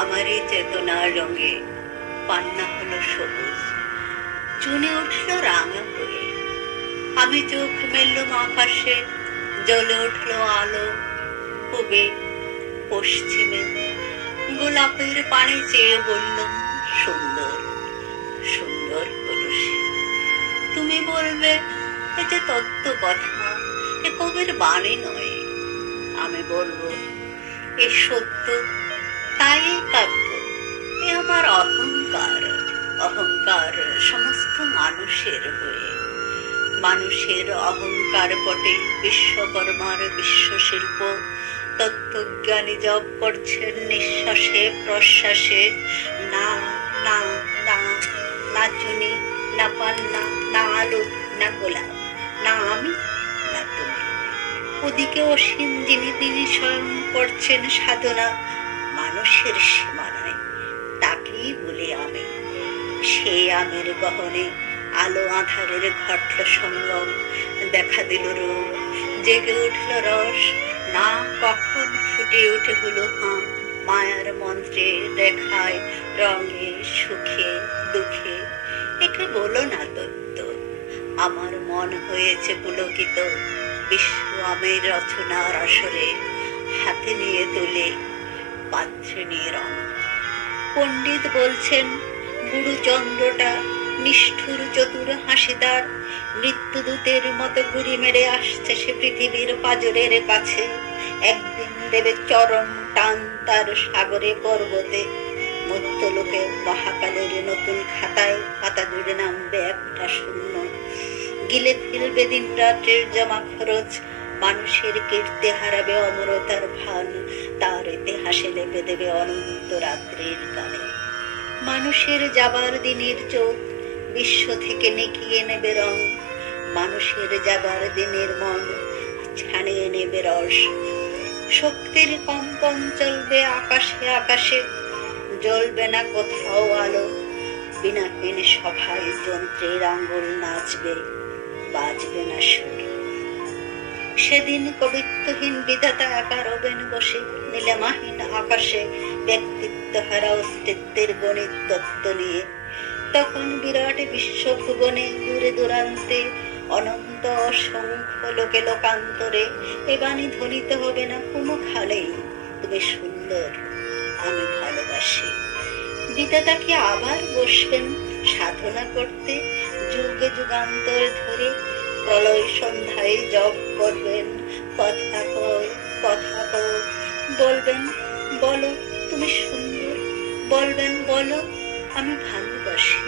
আমারই চেতনার রঙে পান্না হলো সবুজ, চুনে উঠল রাঙা হয়ে। আমি চোখ মেললুম আকাশে, জ্বলে উঠল আলো পূবে পশ্চিমে। গোলাপের পানে চেয়ে বললুম, সুন্দর সুন্দর হলো সে। তুমি বলবে এ যে তত্ত্ব কথা, এ কবির বাণী নয়। আমি বলবো এ সত্য, তাই কাব্য। এ আমার অহংকার, অহংকার সমস্ত মানুষের হয়ে। মানুষের অহংকার পটে বিশ্বকর্মার বিশ্বশিল্প। তত্ত্বজ্ঞানী জপ করছেন নিঃশ্বাসে প্রশ্বাসে। না না না, না চুনি, না পান্না, না আলু, না গোলাপ, না আমি, না তুমি। ওদিকে অসীম যিনি তিনি স্বয়ং করছেন সাধনা মানুষের সীমানায়, তাকেই বলি আমি। সেই আমের গহনে আলো আঁধারের ঘটল সঙ্গম, দেখা দিল রূপ, জেগে উঠল রস। না কখন ফুটে উঠে হলো হাঁ, মায়ার মন্ত্রে, রেখায়, রঙে, সুখে দুঃখে। একে বলো না তত্ত্ব, আমার মন হয়েছে পুলকিত। বিশ্ব আমের রচনার আসরে হাতে নিয়ে তুলে, পাত্রে নিয়ে রং। পণ্ডিত বলছেন বুড়ো চন্দ্রটা নিষ্ঠুর চতুর হাসিদার, মৃত্যুদূতের মতো গুড়ি মেরে আসছে সে পৃথিবীর পাজরের কাছে। একদিন দেবে চরম টান তার সাগরে পর্বতে। মধ্যলোকে মহাকালের নতুন খাতায় পাতা জুড়ে নামবে একটা শূন্য। গিলে ফেলবে দিন রাত্রের জমা খরচ, মানুষের কীর্তি হারাবে অমরতার ভান। তার ইতিহাসে লেপে দেবে অনন্ত রাত্রির গানে। মানুষের যাবার দিনের চোখ বিশ্ব থেকে নিকিয়ে নেবে রং। মানুষের যাবার দিনের মন ছানিয়ে নেবে রস। শক্তির কম্পন চলবে আকাশে আকাশে, জ্বলবে না কোথাও আলো। বিনাহীন সভায় যন্ত্রের আঙ্গুল নাচবে, বাজবে না সুর। সেদিন কবিত্বহীন বিধাতা একা রবেন বসে নীলিমাহীন আকাশে, ব্যক্তিত্ব হারা অস্তিত্বের গণিত তত্ত্ব নিয়ে। তখন বিরাট বিশ্বভুবনে দূরে দূরান্তে অনন্ত অসংখ্য লোকে লোকান্তরে এ বাণী ধ্বনিত হবে না কোনো খালেই, তুমি সুন্দর, আমি ভালোবাসি। বিধাতা কি আবার বসবেন সাধনা করতে, যুগে যুগান্তর ধরে প্রলয় সন্ধ্যায় জপ করবেন। কথা কও, কথা কও, বলবেন বলো তুমি সুন্দর, বলবেন বলো আমি ভালোবাসি।